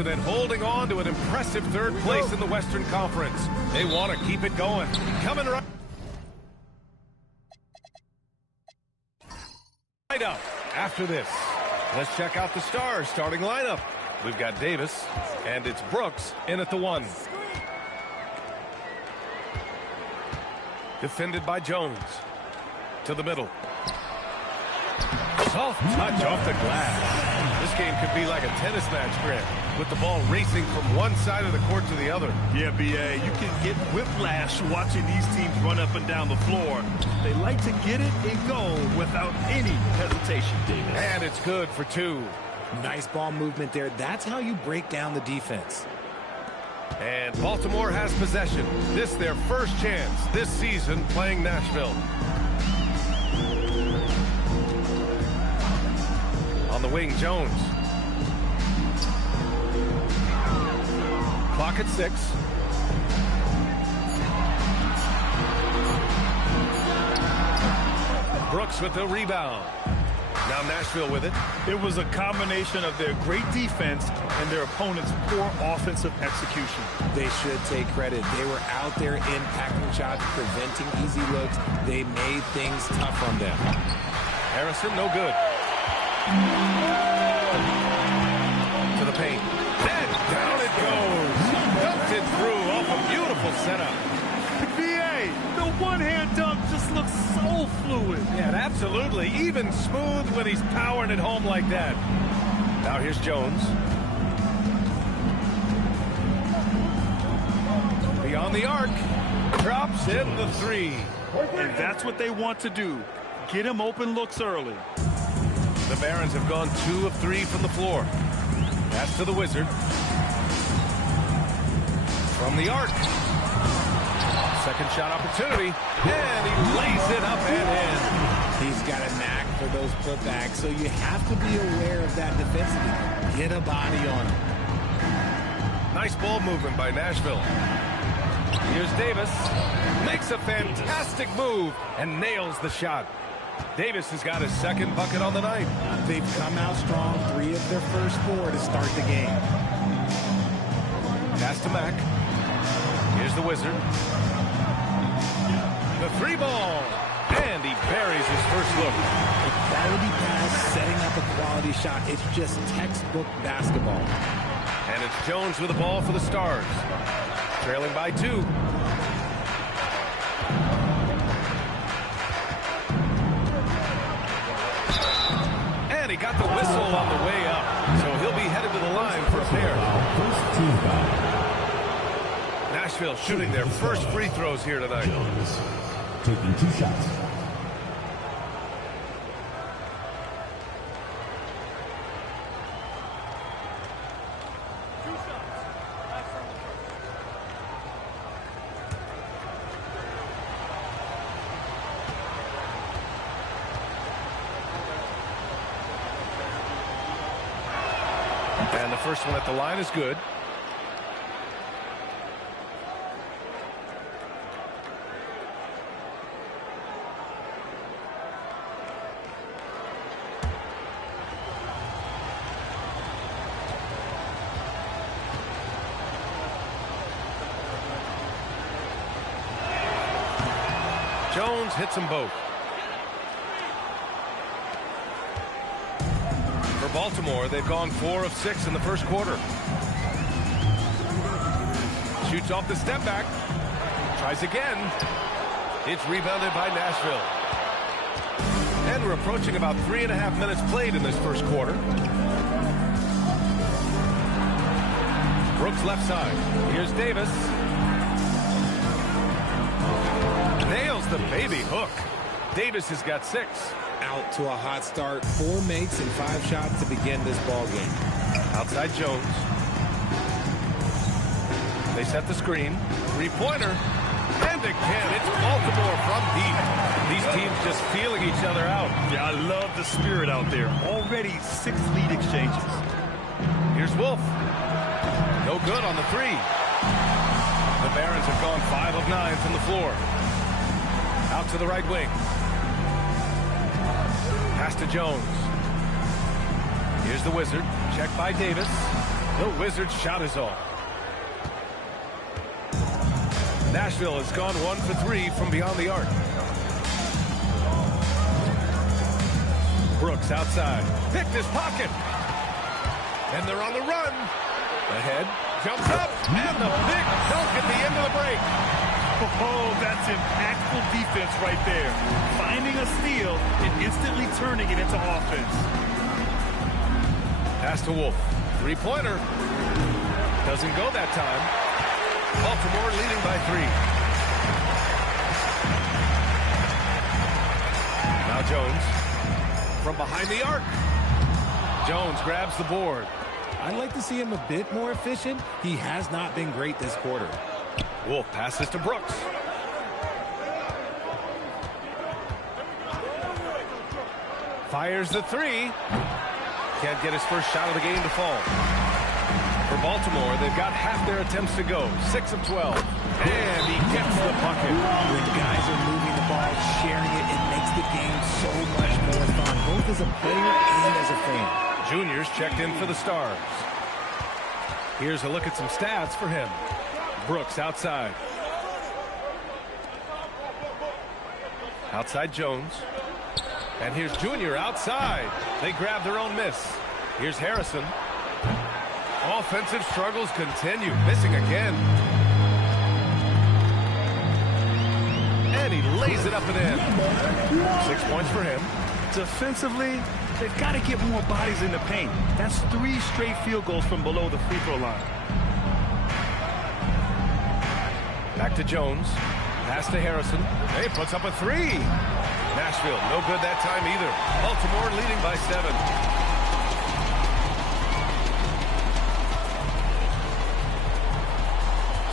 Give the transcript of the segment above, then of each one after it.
unprecedented, holding on to an impressive third place in the Western Conference. They want to keep it going. Coming right up after this. Let's check out the Stars starting lineup. We've got Davis, and it's Brooks in at the 1. Defended by Jones. To the middle. Soft touch off the glass. This game could be like a tennis match, Grant, with the ball racing from one side of the court to the other. Yeah, B.A., you can get whiplash watching these teams run up and down the floor. They like to get it and go without any hesitation, David. And it's good for 2. Nice ball movement there. That's how you break down the defense. And Baltimore has possession. This their first chance this season playing Nashville. On the wing, Jones. Clock at 6. Brooks with the rebound. Now Nashville with it. It was a combination of their great defense and their opponent's poor offensive execution. They should take credit. They were out there impacting shots, preventing easy looks. They made things tough on them. Harrison, no good. To the paint. And down it goes. Dumped it through off a beautiful setup. B.A., the one-hand dunk just looks so fluid. Yeah, absolutely. Even smooth when he's powering it home like that. Now here's Jones. Beyond the arc. Drops in the 3. And that's what they want to do. Get him open looks early. The Barons have gone 2 of 3 from the floor. Pass to the Wizard. From the arc. Second shot opportunity. And he lays it up and in. He's got a knack for those putbacks, so you have to be aware of that defensively. Get a body on him. Nice ball movement by Nashville. Here's Davis. Makes a fantastic move and nails the shot. Davis has got his second bucket on the night. They've come out strong, 3 of their first 4 to start the game. Pass to Mack. Here's the Wizard. The 3 ball. And he buries his first look. A quality pass, setting up a quality shot. It's just textbook basketball. And it's Jones with the ball for the Stars. Trailing by 2. And he got the whistle on the way up. So he'll be headed to the line for a pair. First team foul. Nashville shooting their first free throws here tonight. Jones taking 2 shots. And the first one at the line is good. Jones hits them both. For Baltimore, they've gone 4 of 6 in the first quarter. Shoots off the step back. Tries again. It's rebounded by Nashville. And we're approaching about 3.5 minutes played in this first quarter. Brooks left side. Here's Davis. Nails the baby hook. Davis has got 6. Out to a hot start. 4 makes and 5 shots to begin this ball game. Outside Jones. They set the screen. 3-pointer. And again, it's Baltimore from deep. These teams just feeling each other out. Yeah, I love the spirit out there. Already 6 lead exchanges. Here's Wolf. No good on the 3. The Barons have gone 5 of 9 from the floor. Out to the right wing. Pass to Jones. Here's the Wizard. Checked by Davis. The Wizards' shot is off. Nashville has gone 1 for 3 from beyond the arc. Brooks outside. Picked his pocket. And they're on the run. Ahead. Jumps up. And the big dunk at the end of the break. Oh, that's impactful defense right there. Finding a steal and instantly turning it into offense. Pass to Wolf. Three-pointer. Doesn't go that time. Baltimore leading by 3. Now Jones. From behind the arc. Jones grabs the board. I'd like to see him a bit more efficient. He has not been great this quarter. Wolf passes to Brooks. Fires the 3. Can't get his first shot of the game to fall. For Baltimore, they've got half their attempts to go. 6 of 12. And he gets the bucket. When guys are moving the ball, sharing it, it makes the game so much more fun, both as a player and as a fan. Junior's checked in for the Stars. Here's a look at some stats for him. Brooks outside. Outside Jones. And here's Junior outside. They grab their own miss. Here's Harrison. Offensive struggles continue. Missing again. And he lays it up and in. 6 points for him. Defensively, they've got to get more bodies in the paint. That's 3 straight field goals from below the free throw line. Back to Jones. Pass to Harrison. He puts up a 3. Nashville, no good that time either. Baltimore leading by 7.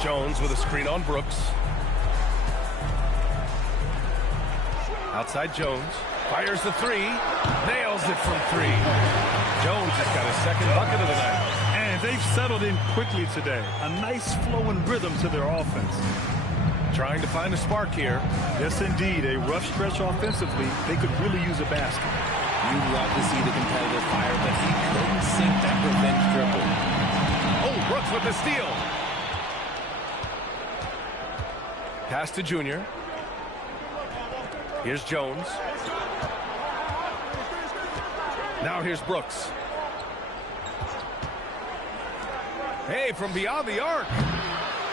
Jones with a screen on Brooks. Outside Jones. Fires the 3. Nails it from 3. Jones has got his second bucket of the night. And they've settled in quickly today. A nice flowing rhythm to their offense. Trying to find a spark here. Yes, indeed. A rough stretch offensively. They could really use a basket. You'd love to see the competitive fire, but he couldn't sink that revenge triple. Oh, Brooks with the steal. Pass to Junior. Here's Jones. Now here's Brooks. Hey, from beyond the arc.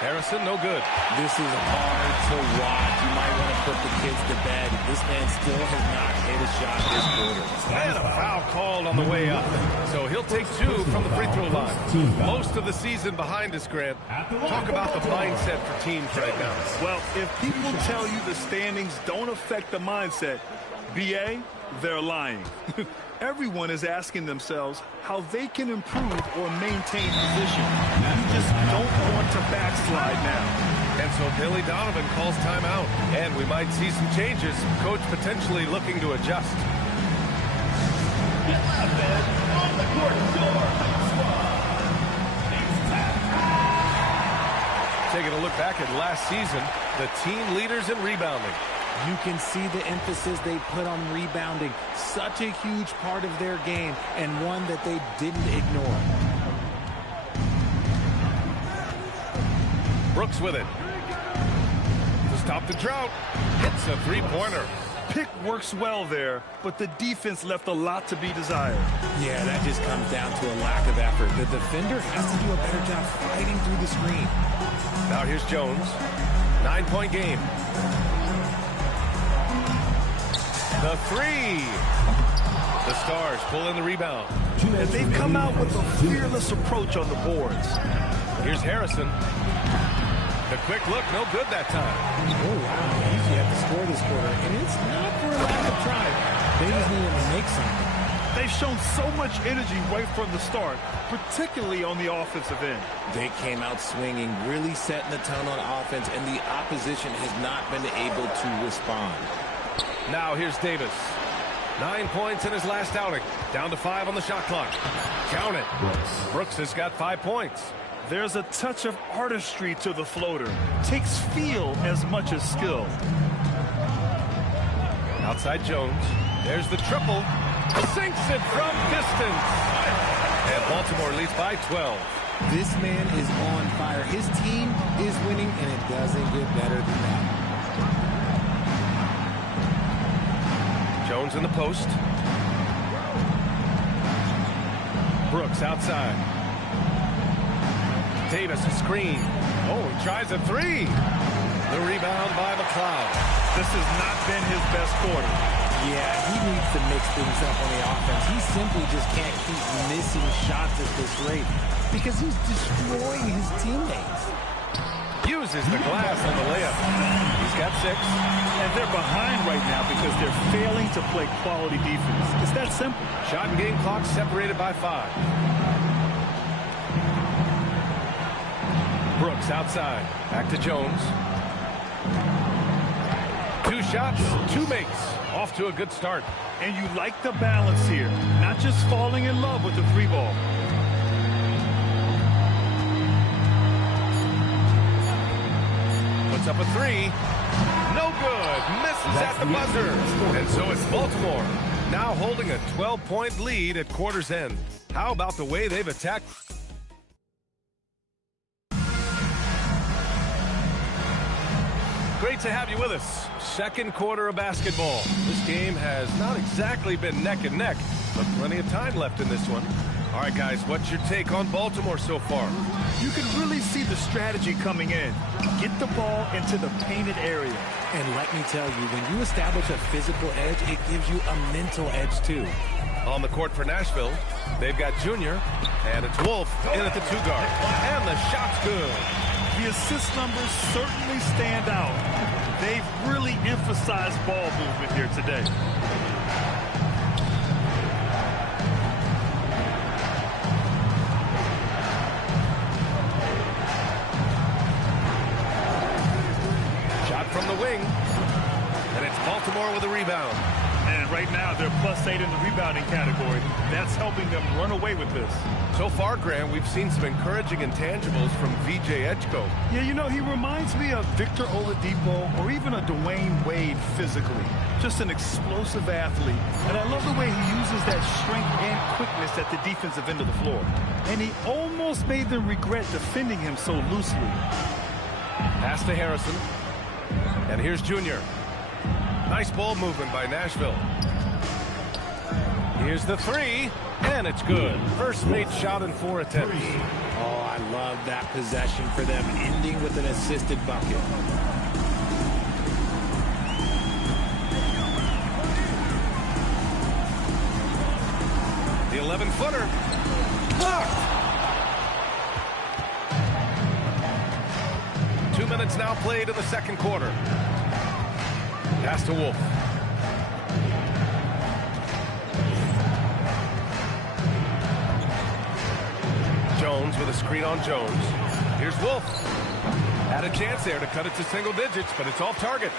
Harrison, no good. This is hard to watch. You might want to put the kids to bed. This man still has not hit a shot this quarter. And a foul called on the way up. So he'll take 2 from the free throw line. Most of the season behind us, Grant. Talk about the mindset for teams right now. Well, if people tell you the standings don't affect the mindset, BA, they're lying. Everyone is asking themselves how they can improve or maintain position. You just don't want to backslide now. And so Billy Donovan calls timeout. And we might see some changes. Coach potentially looking to adjust. On the court, Taking a look back at last season, the team leaders in rebounding. You can see the emphasis they put on rebounding. Such a huge part of their game, and one that they didn't ignore. Brooks with it. To stop the drought. Hits a three-pointer. Pick works well there, but the defense left a lot to be desired. Yeah, that just comes down to a lack of effort. The defender has to do a better job fighting through the screen. Now here's Jones. 9-point game. The 3. The Stars pull in the rebound. And they've come out with a fearless approach on the boards. Here's Harrison. The quick look, no good that time. Oh, wow. Easy have to score this quarter, and it's not for a lack of trying. They just need him to make something. They've shown so much energy right from the start, particularly on the offensive end. They came out swinging, really setting the tone on offense, and the opposition has not been able to respond. Now here's Davis. 9 points in his last outing. Down to 5 on the shot clock. Count it. Brooks has got 5 points. There's a touch of artistry to the floater. Takes feel as much as skill. Outside Jones. There's the triple. Sinks it from distance. And Baltimore leads by 12. This man is on fire. His team is winning, and it doesn't get better than that. Jones in the post. Brooks outside. Davis a screen. Oh, he tries a three. The rebound by McLeod. This has not been his best quarter. Yeah, he needs to mix things up on the offense. He simply just can't keep missing shots at this rate because he's destroying his teammates. Uses the glass on the layup. He's got 6. And they're behind right now because they're failing to play quality defense. It's that simple. Shot and game clock separated by 5. Brooks outside. Back to Jones. 2 shots, 2 makes. Off to a good start. And you like the balance here. Not just falling in love with the 3 ball. Puts up a 3. No good. Misses at the buzzer. And so it's Baltimore now holding a 12-point lead at quarter's end. How about the way they've attacked? Great to have you with us. Second quarter of basketball. This game has not exactly been neck and neck, but plenty of time left in this one. All right, guys, what's your take on Baltimore so far? You can really see the strategy coming in. Get the ball into the painted area. And let me tell you, when you establish a physical edge, it gives you a mental edge, too. On the court for Nashville, they've got Junior, and it's Wolf in at the 2-guard. And the shot's good. The assist numbers certainly stand out. They've really emphasized ball movement here today. Shot from the wing. And it's Baltimore with a rebound. And right now, they're +8 in the rebounding category. That's helping them run away with this. So far, Graham, we've seen some encouraging intangibles from VJ Edgecombe. Yeah, you know, he reminds me of Victor Oladipo or even a Dwayne Wade physically. Just an explosive athlete. And I love the way he uses that strength and quickness at the defensive end of the floor. And he almost made them regret defending him so loosely. Pass to Harrison. And here's Junior. Nice ball movement by Nashville. Here's the 3, and it's good. First made shot in 4 attempts. Oh, I love that possession for them, ending with an assisted bucket. The 11-footer. Blocked! 2 minutes now played in the second quarter. Pass to Wolf. Jones with a screen on Jones. Here's Wolf. Had a chance there to cut it to single digits, but it's off target.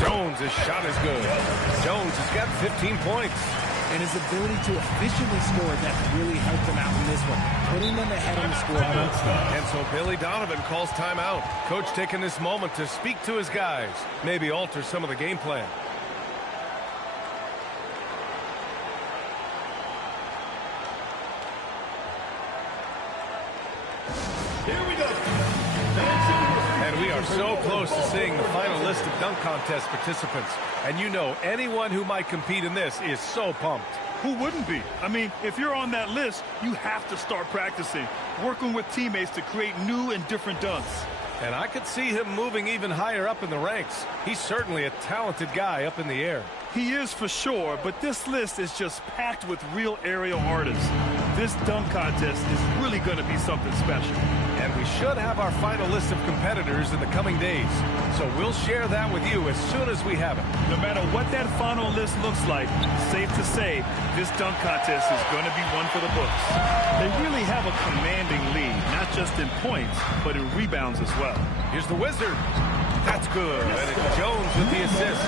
Jones' shot is good. Jones has got 15 points. And his ability to efficiently score, that's really helped them out in this one, putting them ahead on the scoreboard. And so Billy Donovan calls timeout. Coach taking this moment to speak to his guys, maybe alter some of the game plan. Here we go. And we are so close to seeing the final list of dunk contest participants. And you know, anyone who might compete in this is so pumped. Who wouldn't be? I mean, if you're on that list, you have to start practicing, working with teammates to create new and different dunks. And I could see him moving even higher up in the ranks. He's certainly a talented guy up in the air. He is for sure, but this list is just packed with real aerial artists. This dunk contest is really going to be something special. And we should have our final list of competitors in the coming days. So we'll share that with you as soon as we have it. No matter what that final list looks like, safe to say, this dunk contest is going to be one for the books. They really have a commanding lead, not just in points, but in rebounds as well. Here's the Wizard. That's good. And it's Jones with the assist.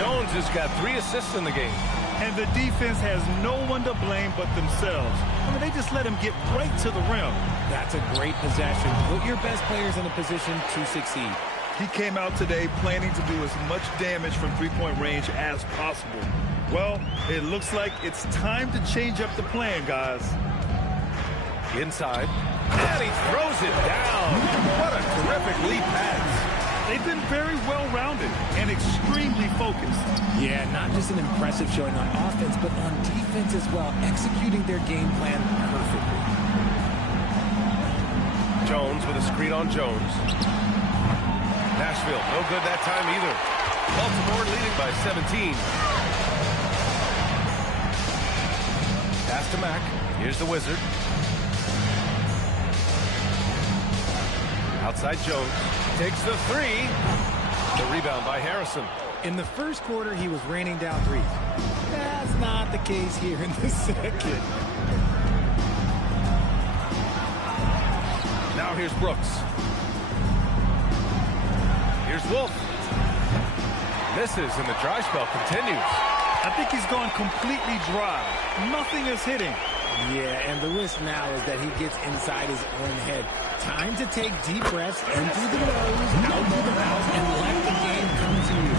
Jones has got 3 assists in the game. And the defense has no one to blame but themselves. I mean, they just let him get right to the rim. That's a great possession. Put your best players in a position to succeed. He came out today planning to do as much damage from three-point range as possible. Well, it looks like it's time to change up the plan, guys. Inside. And he throws it down. What a terrific lead pass. They've been very well-rounded and extremely focused. Yeah, not just an impressive showing on offense, but on defense as well, executing their game plan perfectly. Jones with a screen on Jones. Nashville, no good that time either. Baltimore leading by 17. Pass to Mack. Here's the Wizard. Outside Jones. Takes the three. The rebound by Harrison. In the first quarter, he was raining down threes. That's not the case here in the second. Now here's Brooks. Here's Wolf. Misses, and the dry spell continues. I think he's gone completely dry. Nothing is hitting. Yeah, and the risk now is that he gets inside his own head. Time to take deep breaths in through the nose, out through the mouth, and let the game come to you.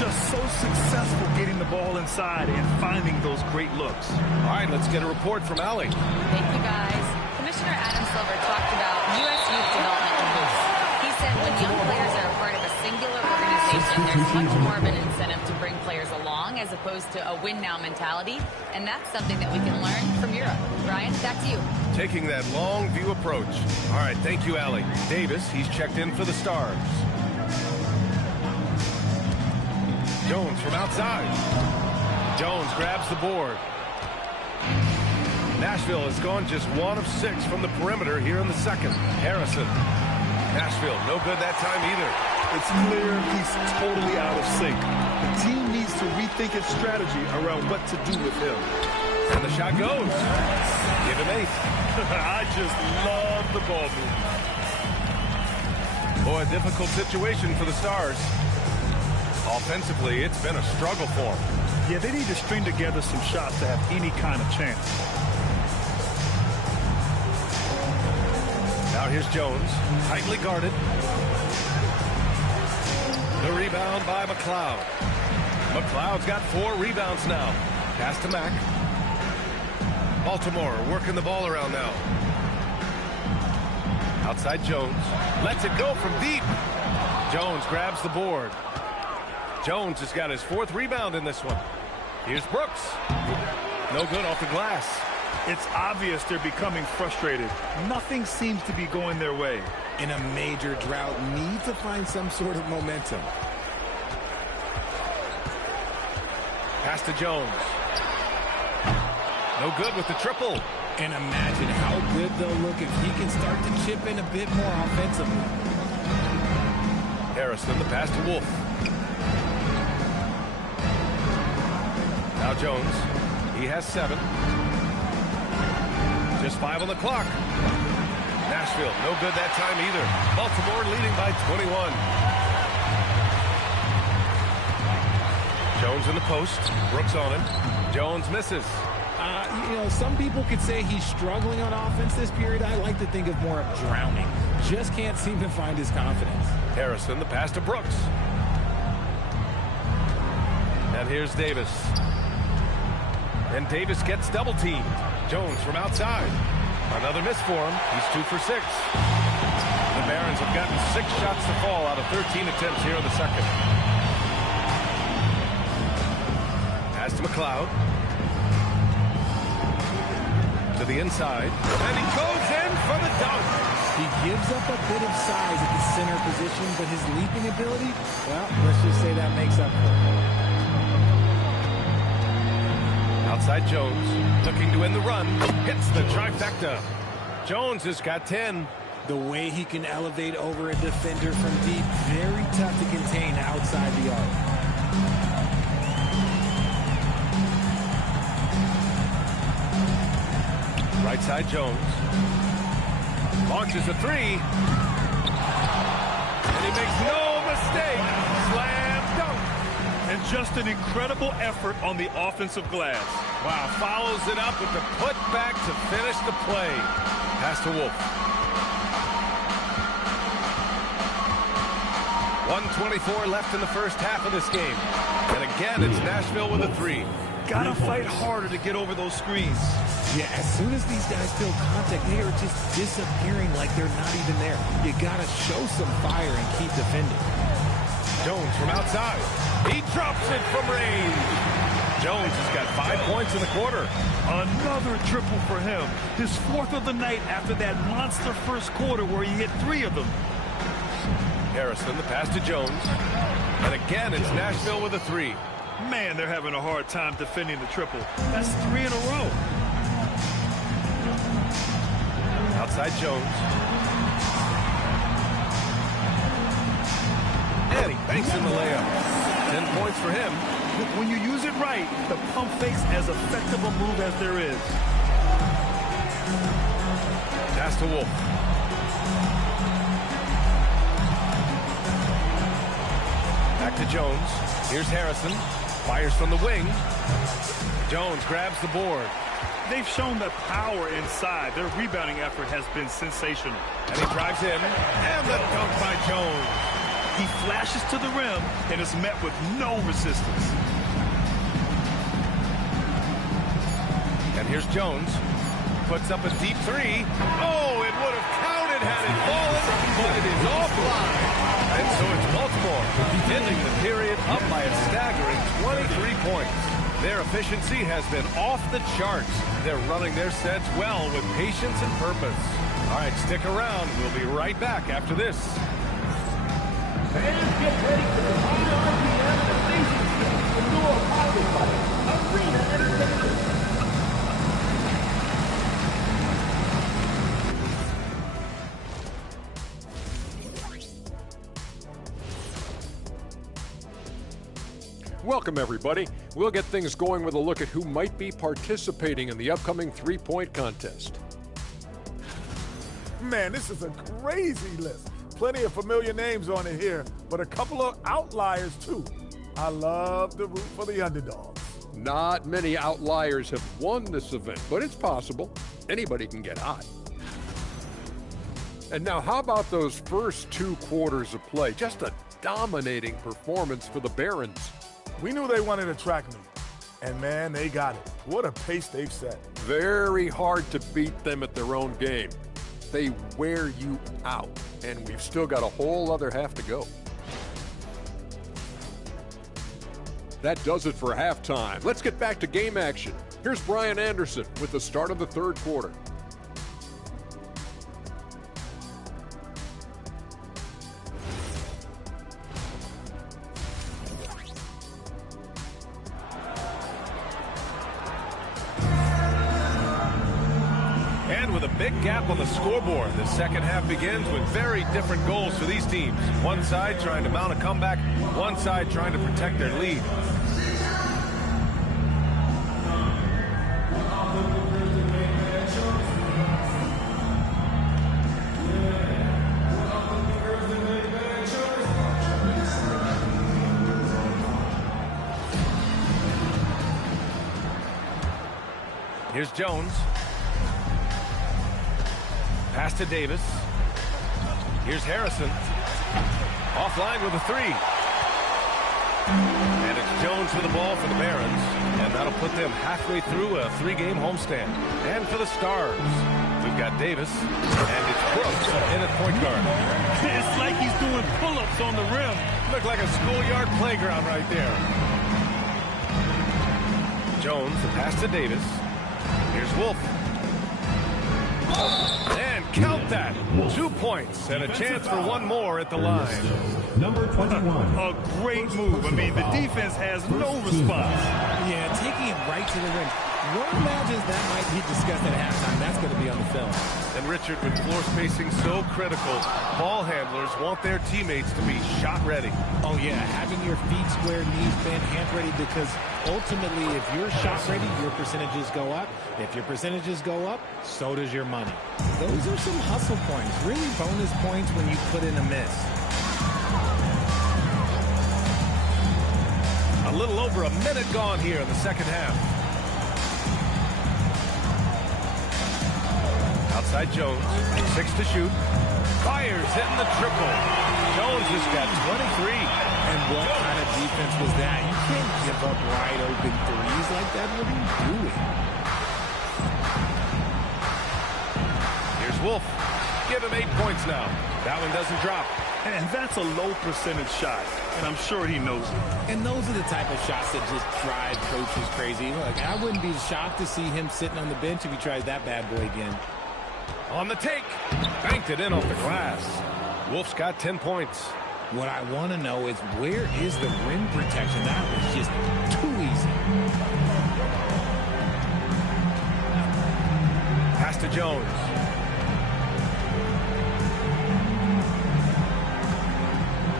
Just so successful getting the ball inside and finding those great looks. All right, let's get a report from Allie. Thank you, guys. Commissioner Adam Silver talked about U.S. youth development in this. He said when young players are a part of a singular organization, there's much more of an incentive to bring players along as opposed to a win-now mentality, and that's something that we can learn from Europe. Ryan, back to you. Taking that long view approach. All right, thank you, Allie. Davis, he's checked in for the Stars. Jones from outside. Jones grabs the board. Nashville has gone just 1 of 6 from the perimeter here in the second. Harrison. Nashville, no good that time either. It's clear he's totally out of sync. The team needs to rethink its strategy around what to do with him. And the shot goes. Give him 8. I just love the ball movement. Boy, a difficult situation for the Stars. Offensively, it's been a struggle for them. Yeah, they need to string together some shots to have any kind of chance. Now here's Jones, tightly guarded. The rebound by McLeod. McLeod's got 4 rebounds now. Pass to Mack. Baltimore working the ball around now. Outside Jones. Lets it go from deep. Jones grabs the board. Jones has got his 4th rebound in this one. Here's Brooks. No good off the glass. It's obvious they're becoming frustrated. Nothing seems to be going their way. In a major drought, need to find some sort of momentum. Pass to Jones. No good with the triple. And imagine how good they'll look if he can start to chip in a bit more offensively. Harrison, the pass to Wolf. Now Jones. He has 7. Just 5 on the clock. Nashville, no good that time either. Baltimore leading by 21. Jones in the post. Brooks on him. Jones misses. You know, some people could say he's struggling on offense this period. I like to think of more of drowning. Just can't seem to find his confidence. Harrison, the pass to Brooks. And here's Davis. And Davis gets double-teamed. Jones from outside. Another miss for him. He's 2 for 6. The Barons have gotten 6 shots to fall out of 13 attempts here in the second. Pass to McLeod. To the inside. And he goes in for the dunk. He gives up a bit of size at the center position, but his leaping ability, well, let's just say that makes up for it. Outside Jones, looking to end the run, hits the trifecta. Jones has got 10. The way he can elevate over a defender from deep, very tough to contain outside the arc. Right side Jones. Launches a 3. And he makes no mistake. Slam dunk. And just an incredible effort on the offensive glass. Wow, follows it up with the putback to finish the play. Pass to Wolf. 1:24 left in the first half of this game. And again, it's Nashville with a 3. Gotta fight harder to get over those screens. Yeah, as soon as these guys feel contact, they are just disappearing like they're not even there. You gotta show some fire and keep defending. Jones from outside. He drops it from range. Jones has got 5 points in the quarter. Another triple for him. His 4th of the night after that monster first quarter where he hit 3 of them. Harrison, the pass to Jones. And again, it's Nashville with a 3. Man, they're having a hard time defending the triple. That's 3 in a row. Outside Jones. And he banks in the layup. 10 points for him. When you use it right, the pump fake's as effective a move as there is. Pass to Wolf. Back to Jones. Here's Harrison. Fires from the wing. Jones grabs the board. They've shown the power inside. Their rebounding effort has been sensational. And he drives in. And the dunk by Jones. He flashes to the rim and is met with no resistance. And here's Jones. Puts up a deep 3. Oh, it would have counted had it fallen, but it is offline. And so it's Baltimore ending the period up by a staggering 23 points. Their efficiency has been off the charts. They're running their sets well with patience and purpose. All right, stick around. We'll be right back after this. Fans, get ready for the high RPM and amazing skills from your powered by Arena Entertainment. Welcome, everybody. We'll get things going with a look at who might be participating in the upcoming three-point contest. Man, this is a crazy list. Plenty of familiar names on it here, but a couple of outliers, too. I love to root for the underdogs. Not many outliers have won this event, but it's possible. Anybody can get hot. And now, how about those first 2 quarters of play? Just a dominating performance for the Barons. We knew they wanted to track me, and man, they got it. What a pace they've set. Very hard to beat them at their own game. They wear you out, and we've still got a whole other half to go. That does it for halftime. Let's get back to game action. Here's Brian Anderson with the start of the third quarter. With a big gap on the scoreboard, the second half begins with very different goals for these teams. One side trying to mount a comeback, one side trying to protect their lead. Here's Jones. Pass to Davis. Here's Harrison. Offline with a 3. And it's Jones with the ball for the Barons. And that'll put them halfway through a 3-game homestand. And for the Stars, we've got Davis. And it's Brooks in at point guard. It's like he's doing pull-ups on the rim. Look like a schoolyard playground right there. Jones, the pass to Davis. Here's Wolf. And count that. 2 points and a chance for one more at the line. Number 21. A great move. I mean, the defense has no response. Yeah, taking it right to the rim. One imagines that might be discussed at halftime. That's going to be on the film. And Richard, with floor spacing so critical, ball handlers want their teammates to be shot ready. Oh, yeah, having your feet square, knees bent, hand ready, because ultimately, if you're shot ready, your percentages go up. If your percentages go up, so does your money. Those are some hustle points, really bonus points when you put in a miss. A little over a minute gone here in the second half. Outside Jones, 6 to shoot. Fires, hitting the triple. Jones has got 23. And what kind of defense was that? You can't give up wide open threes like that. What are you doing? Here's Wolf. Give him 8 points now. That one doesn't drop. And that's a low percentage shot, and I'm sure he knows it. And those are the type of shots that just drive coaches crazy. Look, I wouldn't be shocked to see him sitting on the bench if he tries that bad boy again. On the take. Banked it in off the glass. Wolf's got 10 points. What I want to know is where is the rim protection? That was just too easy. Pass to Jones.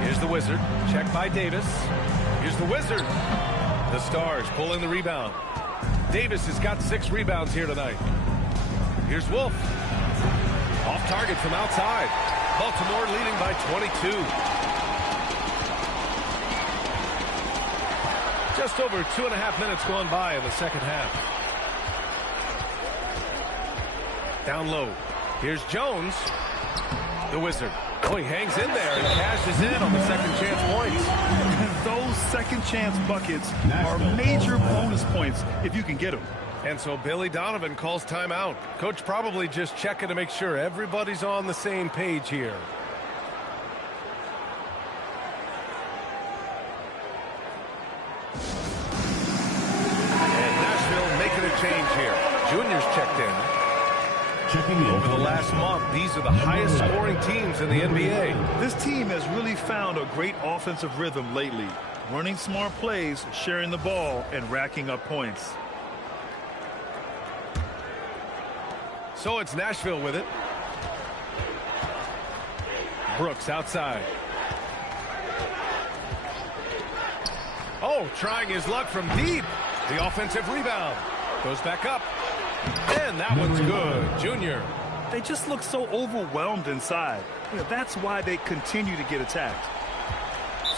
Here's the Wizard. Check by Davis. Here's the Wizard. The Stars pulling the rebound. Davis has got 6 rebounds here tonight. Here's Wolf. Off target from outside. Baltimore leading by 22. Just over 2.5 minutes going by in the second half. Down low. Here's Jones. The Wizard. Oh, he hangs in there and cashes in on the second chance points. Those second chance buckets are major bonus points if you can get them. And so Billy Donovan calls timeout. Coach probably just checking to make sure everybody's on the same page here. And Nashville making a change here. Junior's checked in. Over the last month, these are the highest scoring teams in the NBA. This team has really found a great offensive rhythm lately. Running smart plays, sharing the ball, and racking up points. So it's Nashville with it. Brooks outside. Oh, trying his luck from deep. The offensive rebound. Goes back up. And that one's good. Junior. They just look so overwhelmed inside. That's why they continue to get attacked.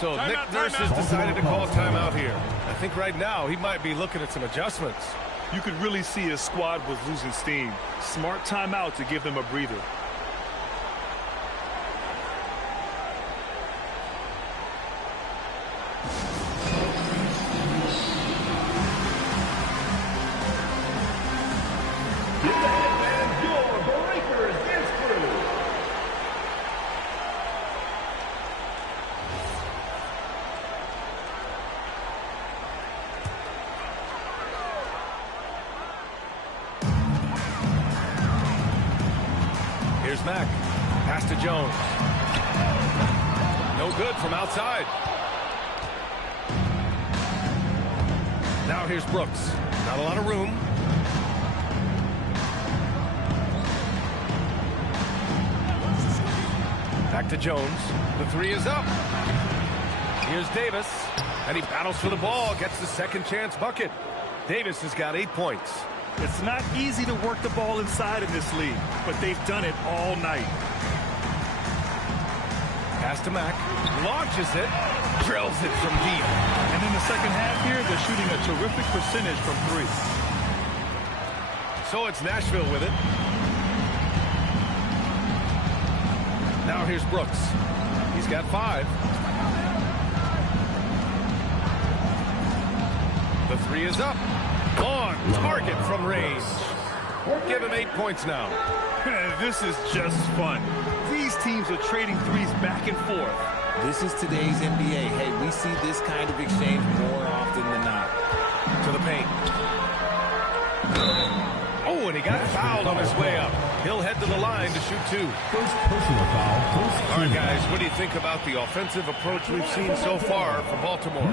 So Nick Nurse has decided to call timeout here. I think right now he might be looking at some adjustments. You could really see his squad was losing steam. Smart timeout to give them a breather. Here's Mack. Pass to Jones. No good from outside. Now here's Brooks. Not a lot of room. Back to Jones. The 3 is up. Here's Davis. And he battles for the ball. Gets the second chance bucket. Davis has got 8 points. It's not easy to work the ball inside in this league, but they've done it all night. Pass to Mack. Launches it. Drills it from deep. And in the second half here, they're shooting a terrific percentage from 3. So it's Nashville with it. Now here's Brooks. He's got 5. The 3 is up. On target from range. Give him 8 points now. This is just fun. These teams are trading threes back and forth. This is today's NBA. Hey, we see this kind of exchange more often than not. To the paint. Oh, and he got fouled on his way up. He'll head to the line to shoot 2. First personal foul. All right, guys, what do you think about the offensive approach we've seen so far from Baltimore?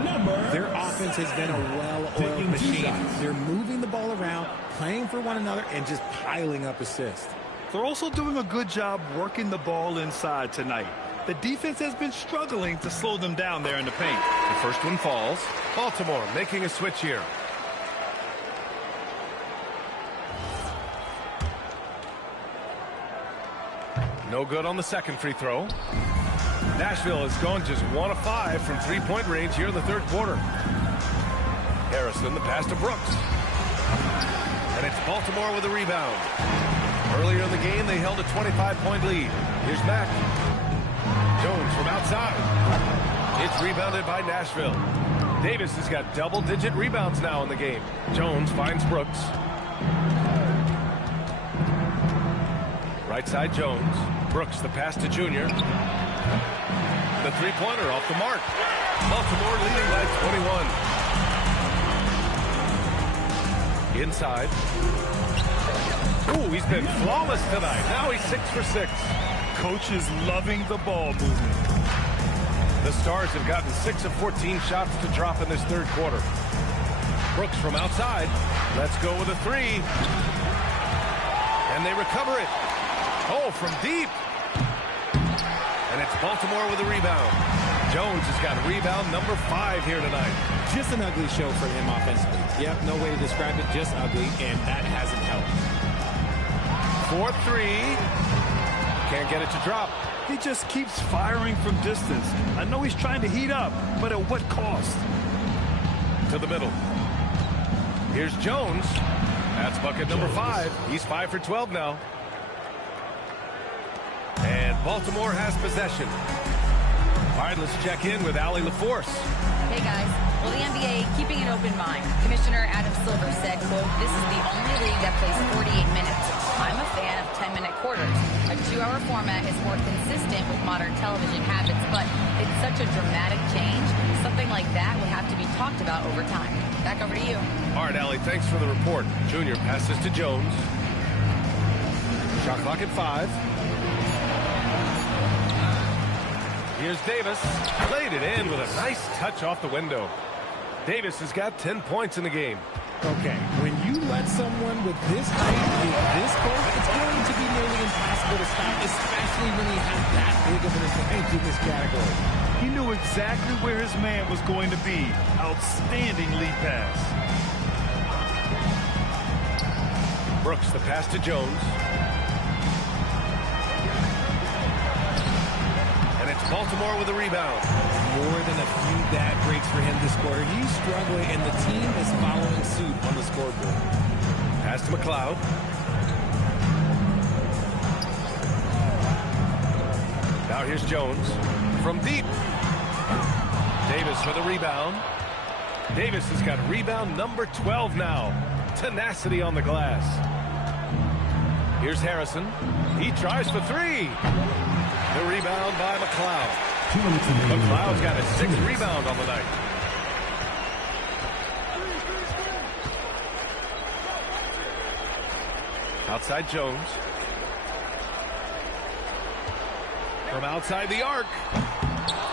Their offense has been a well-oiled machine. They're moving the ball around, playing for one another, and just piling up assists. They're also doing a good job working the ball inside tonight. The defense has been struggling to slow them down there in the paint. The first one falls. Baltimore making a switch here. No good on the second free throw. Nashville has gone just 1 of 5 from 3-point range here in the third quarter. Harrison, the pass to Brooks. And it's Baltimore with a rebound. Earlier in the game, they held a 25-point lead. Here's Mack. Jones from outside. It's rebounded by Nashville. Davis has got double-digit rebounds now in the game. Jones finds Brooks. Right side Jones. Brooks the pass to Junior. The three-pointer off the mark. Baltimore leading by 21. Inside. Ooh, he's been flawless tonight. Now he's 6 for 6. Coach is loving the ball movement. The Stars have gotten 6 of 14 shots to drop in this third quarter. Brooks from outside. Let's go with a three. And they recover it. Oh, from deep. And it's Baltimore with a rebound. Jones has got rebound number 5 here tonight. Just an ugly show for him offensively. Yep, no way to describe it, just ugly, and that hasn't helped. 4-3. Can't get it to drop. He just keeps firing from distance. I know he's trying to heat up, but at what cost? To the middle. Here's Jones. That's bucket number 5. He's 5 for 12 now. And Baltimore has possession. All right, let's check in with Allie LaForce. Hey, guys. Well, the NBA keeping an open mind. Commissioner Adam Silver said, quote, "This is the only league that plays 48 minutes. I'm a fan of 10-minute quarters. A 2-hour format is more consistent with modern television habits, but it's such a dramatic change. Something like that would have to be talked about over time." Back over to you. All right, Allie, thanks for the report. Junior passes to Jones. Shot clock at 5. Here's Davis. Played it in with a nice touch off the window. Davis has got 10 points in the game. Okay, when you let someone with this height get this close, it's going to be nearly impossible to stop, especially when he has that big of an advantage in this category. He knew exactly where his man was going to be. Outstanding lead pass. Brooks the pass to Jones. And it's Baltimore with a rebound. More than a few bad breaks for him this quarter. He's struggling, and the team is following suit on the scoreboard. Pass to McLeod. Now here's Jones from deep. Davis for the rebound. Davis has got rebound number 12 now. Tenacity on the glass. Here's Harrison. He tries for 3. The rebound by McLeod. McLeod's got a 6th rebound on the night. Outside Jones. From outside the arc.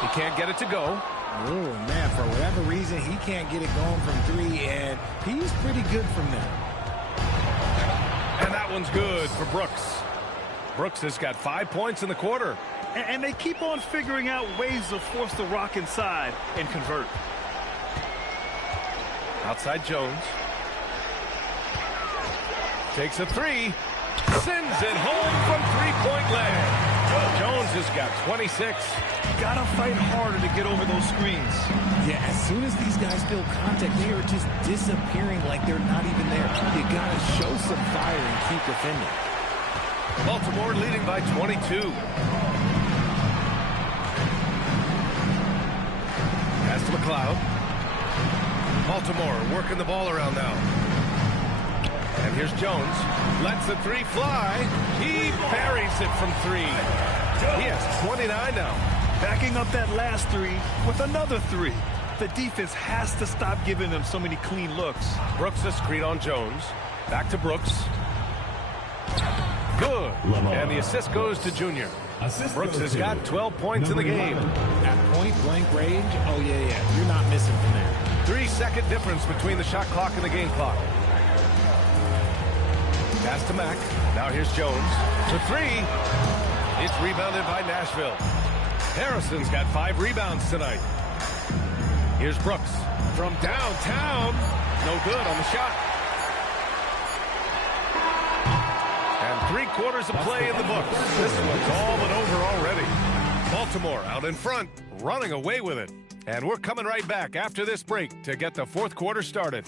He can't get it to go. Oh, man, for whatever reason, he can't get it going from 3, and he's pretty good from there. And that one's good for Brooks. Brooks has got 5 points in the quarter. And they keep on figuring out ways to force the rock inside and convert. Outside Jones. Takes a 3. Sends it home from three-point land. Jones has got 26. Gotta fight harder to get over those screens. Yeah, as soon as these guys feel contact, they are just disappearing like they're not even there. You gotta show some fire and keep defending. Baltimore leading by 22. Pass to McLeod. Baltimore working the ball around now. And here's Jones. Lets the 3 fly. He buries it from 3. He has 29 now. Backing up that last 3 with another 3. The defense has to stop giving them so many clean looks. Brooks a screen on Jones. Back to Brooks. Good. And the assist goes to Junior. Brooks has got 12 points in the game. At point-blank range, oh, yeah. You're not missing from there. 3-second difference between the shot clock and the game clock. Pass to Mack. Now here's Jones. The 3. It's rebounded by Nashville. Harrison's got 5 rebounds tonight. Here's Brooks from downtown. No good on the shot. And 3 quarters of play in the books. This one's all but over already. Baltimore out in front, running away with it. And we're coming right back after this break to get the fourth quarter started.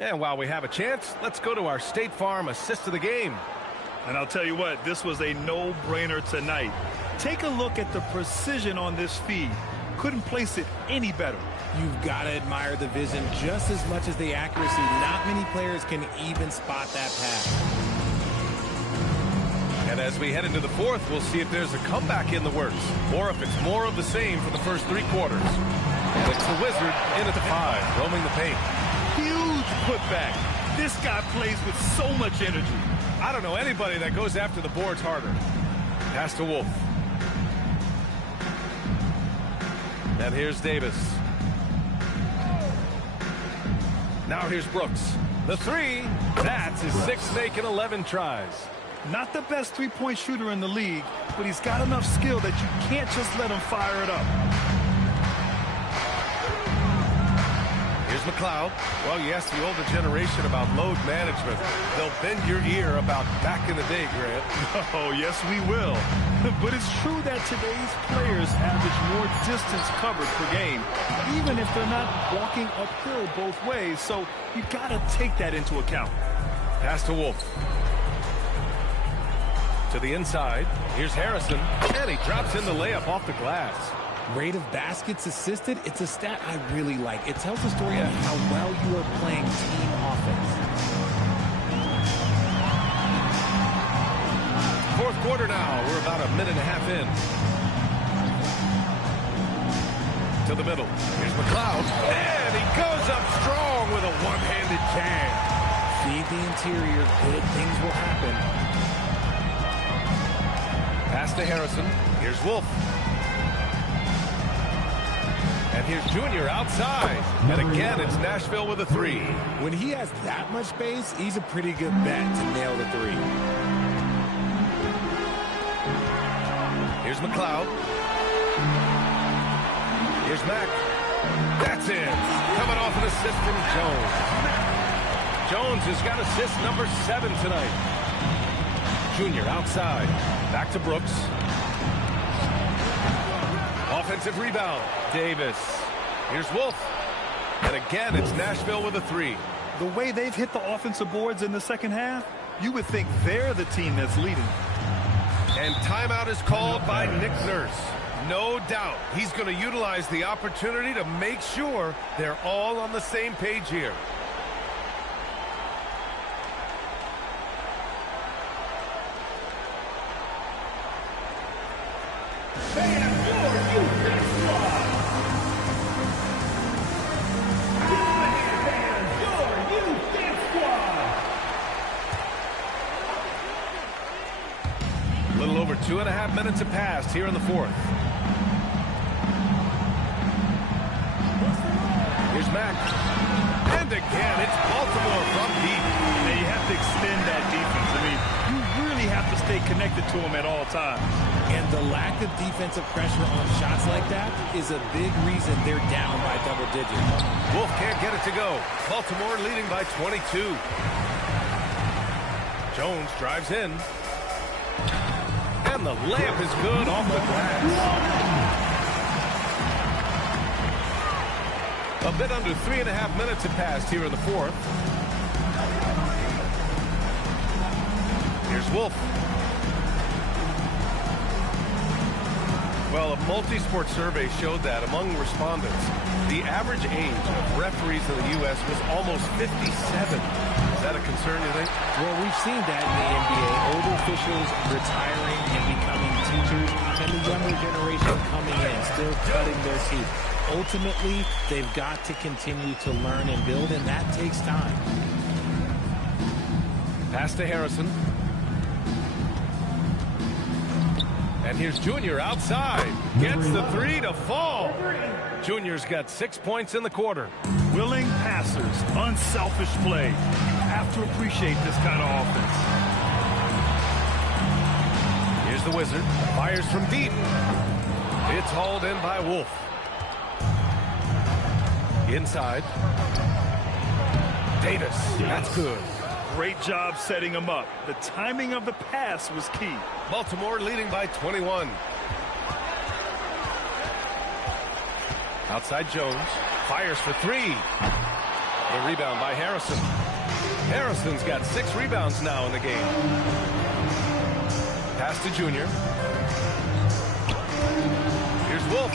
And while we have a chance, let's go to our State Farm assist of the game. And I'll tell you what, this was a no-brainer tonight. Take a look at the precision on this feed. Couldn't place it any better. You've got to admire the vision just as much as the accuracy. Not many players can even spot that pass. And as we head into the fourth, we'll see if there's a comeback in the works, or if it's more of the same for the first 3 quarters. And it's the Wizard in at the 5, roaming the paint. Huge putback. This guy plays with so much energy. I don't know anybody that goes after the boards harder. Pass to Wolf. And here's Davis. Now here's Brooks. The 3, that's his 6th make in 11 tries. Not the best three-point shooter in the league, but he's got enough skill that you can't just let him fire it up. Here's McLeod. Well, you ask the older generation about load management. They'll bend your ear about back in the day, Grant. Oh, yes, we will. But it's true that today's players average more distance covered per game, even if they're not walking uphill both ways. So you got to take that into account. Pass to Wolf. To the inside. Here's Harrison. And he drops in the layup off the glass. Rate of baskets assisted, it's a stat I really like. It tells the story of how well you are playing team offense. Fourth quarter now. We're about a minute and a half in. To the middle. Here's McLeod. And he goes up strong with a one-handed jam. Feed the interior. Good things will happen. Pass to Harrison. Here's Wolf. And here's Junior outside. And again, it's Nashville with a 3. When he has that much space, he's a pretty good bet to nail the 3. Here's McLeod. Here's Mack. That's in. Coming off an assist from Jones. Jones has got assist number 7 tonight. Junior outside. Back to Brooks. Offensive rebound. Davis. Here's Wolf. And again, it's Nashville with a 3. The way they've hit the offensive boards in the second half, you would think they're the team that's leading. And timeout is called by Nick Nurse. No doubt he's going to utilize the opportunity to make sure they're all on the same page here. A little over 2.5 minutes have passed here in the fourth. Here's Mack. And again, it's Baltimore from deep. And you have to extend that defense. I mean, you really have to stay connected to them at all times. And the lack of defensive pressure on shots like that is a big reason they're down by double digits. Wolf can't get it to go. Baltimore leading by 22. Jones drives in. And the layup is good off the glass. A bit under 3.5 minutes have passed here in the fourth. Here's Wolf. Well, a multi-sport survey showed that among respondents, the average age of referees in the U.S. was almost 57. Is that a concern, you think? Well, we've seen that in the NBA. Older officials retiring and becoming teachers, and the younger generation coming in, still cutting their teeth. Ultimately, they've got to continue to learn and build, and that takes time. Pass to Harrison. And here's Junior outside. Gets the 3 to fall. Junior's got 6 points in the quarter. Willing passers, unselfish play. You have to appreciate this kind of offense. Here's the Wizard. Fires from deep. It's hauled in by Wolf. Inside. Davis. That's good. Great job setting him up. The timing of the pass was key. Baltimore leading by 21. Outside Jones. Fires for 3. The rebound by Harrison. Harrison's got 6 rebounds now in the game. Pass to Junior. Here's Wolf.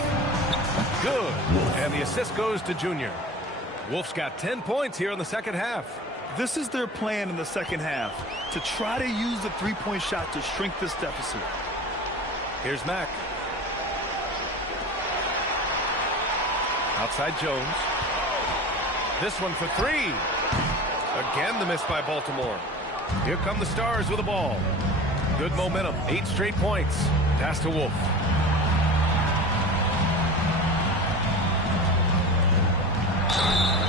Good. And the assist goes to Junior. Wolf's got 10 points here in the second half. This is their plan in the second half, to try to use the three-point shot to shrink this deficit. Here's Mack. Outside Jones. This one for 3. Again, the miss by Baltimore. Here come the Stars with the ball. Good momentum. 8 straight points. Pass to Wolf.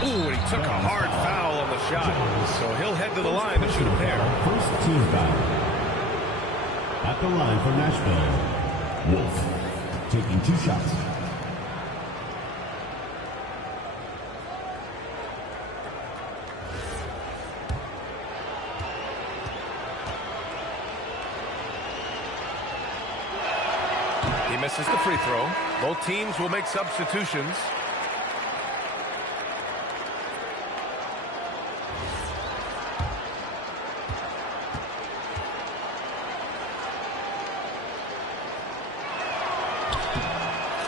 Ooh, and he took a hard foul on the shot. So he'll head to the line to shoot a pair. First team foul. At the line for Nashville, Wolf taking 2 shots. He misses the free throw. Both teams will make substitutions.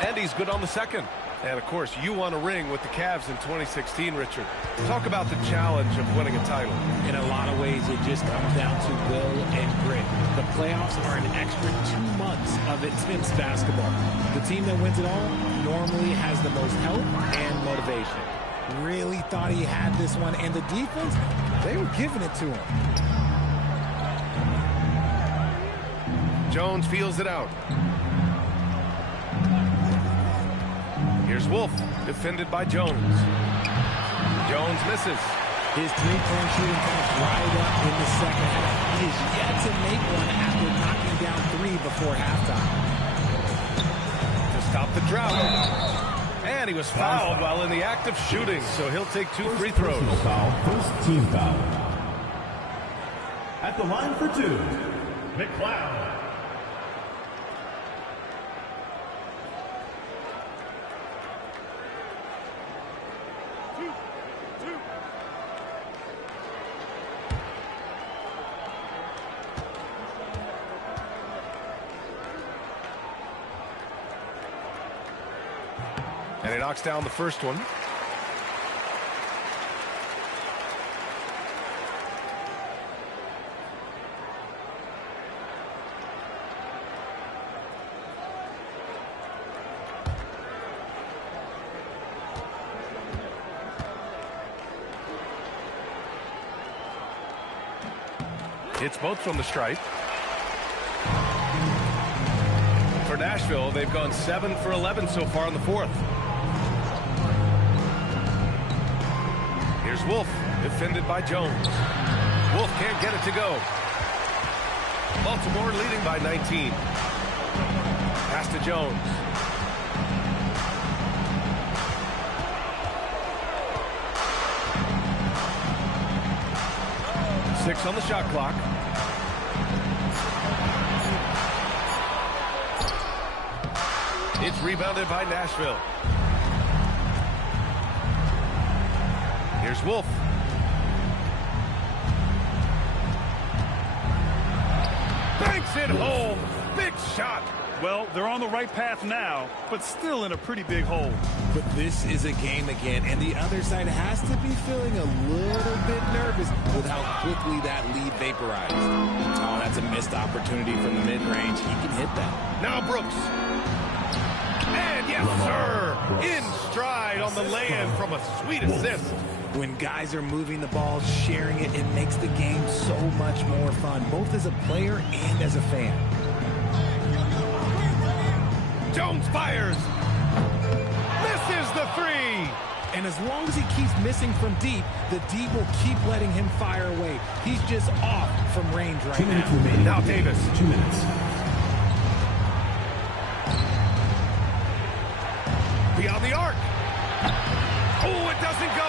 And he's good on the second. And, of course, you won a ring with the Cavs in 2016, Richard. Talk about the challenge of winning a title. In a lot of ways, it just comes down to will and grit. The playoffs are an extra 2 months of intense basketball. The team that wins it all normally has the most help and motivation. Really thought he had this one, and the defense, they were giving it to him. Jones feels it out. Here's Wolf, defended by Jones. Jones misses. His three-point shooting comes right up in the second half. He is yet to make one after knocking down 3 before halftime. To stop the drought. And he was fouled while in the act of shooting, so he'll take 2 free throws. Personal foul. First team foul. At the line for 2, McLeod. And he knocks down the first one. Hits both from the stripe. For Nashville, they've gone 7 for 11 so far in the fourth. Here's Wolf, defended by Jones. Wolf can't get it to go. Baltimore leading by 19. Pass to Jones. Six on the shot clock. It's rebounded by Nashville. Here's Wolf. Banks it home. Big shot. Well, they're on the right path now, but still in a pretty big hole. But this is a game again, and the other side has to be feeling a little bit nervous with how quickly that lead vaporized. Oh, that's a missed opportunity from the mid-range. He can hit that. Now Brooks. And yes, sir, in stride on the lay-in from a sweet assist. When guys are moving the ball, sharing it, it makes the game so much more fun, both as a player and as a fan. Jones fires. Misses the 3. And as long as he keeps missing from deep, the D will keep letting him fire away. He's just off from range right 2 minutes now. remaining. Now Davis. 2 minutes. Beyond the arc. Oh, it doesn't go.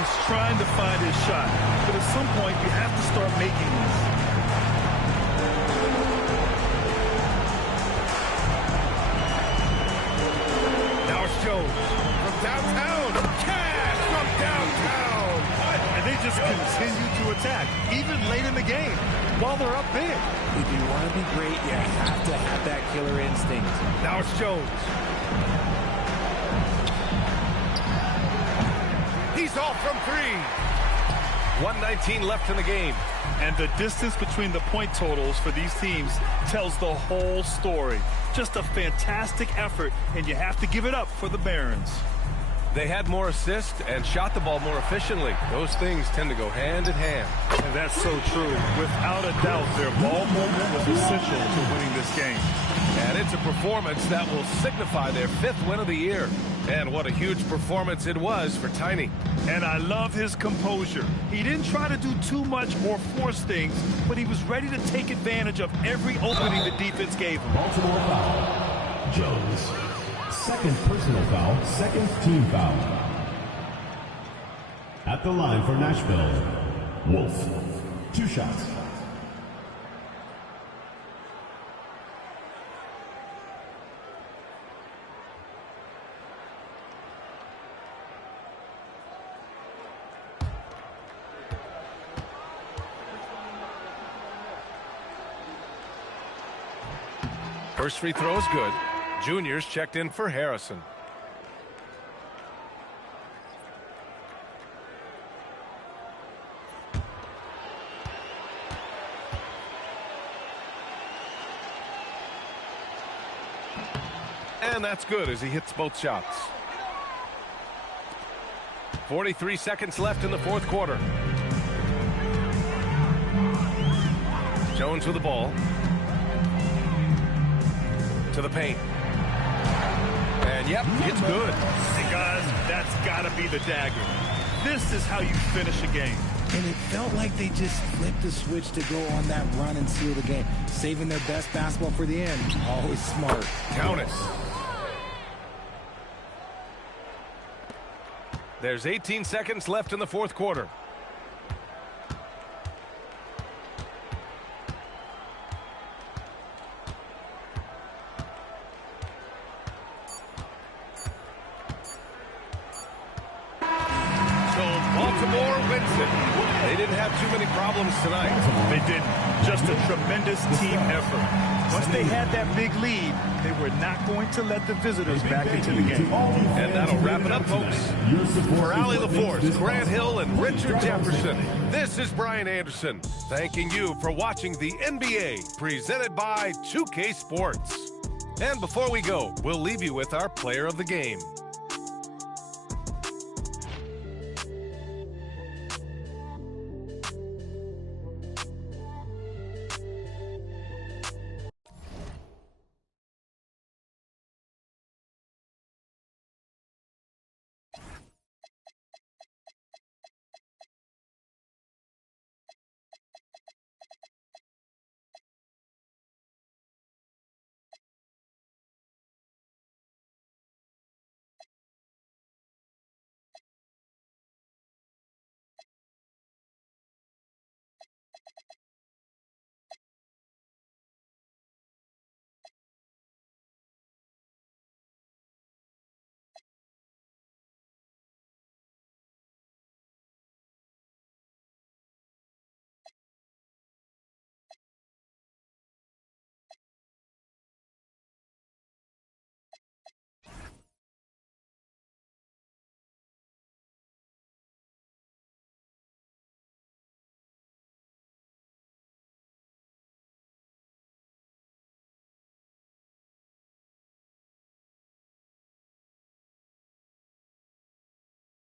He's trying to find his shot, but at some point you have to start making these. Now it's Jones from downtown. Cash from downtown. just continue to attack, even late in the game, while they're up big. If you want to be great, you have to have that killer instinct. Now it's Jones. He's off from three. 1:19 left in the game. And the distance between the point totals for these teams tells the whole story. Just a fantastic effort, and you have to give it up for the Barons. They had more assists and shot the ball more efficiently. Those things tend to go hand in hand. And that's so true. Without a doubt, their ball movement was essential to winning this game. And it's a performance that will signify their 5th win of the year. And what a huge performance it was for Tiny. And I love his composure. He didn't try to do too much or force things, but he was ready to take advantage of every opening the defense gave him. Baltimore foul. Jones. Second personal foul, second team foul. At the line for Nashville, Wolf. 2 shots. First free throw is good. Juniors checked in for Harrison. And that's good as he hits both shots. 43 seconds left in the 4th quarter. Jones with the ball. To the paint. And yep, it's good. And guys, that's got to be the dagger. This is how you finish a game. And it felt like they just flipped the switch to go on that run and seal the game. Saving their best basketball for the end. Always smart. Count it. There's 18 seconds left in the 4th quarter. Baltimore wins it. They didn't have too many problems tonight. They didn't. Just a tremendous team effort. Once they had that big lead, they were not going to let the visitors back into the game. And that'll wrap it up, folks. For Allie LaForce, Grant Hill, and Richard Jefferson, this is Brian Anderson, thanking you for watching the NBA, presented by 2K Sports. And before we go, we'll leave you with our player of the game.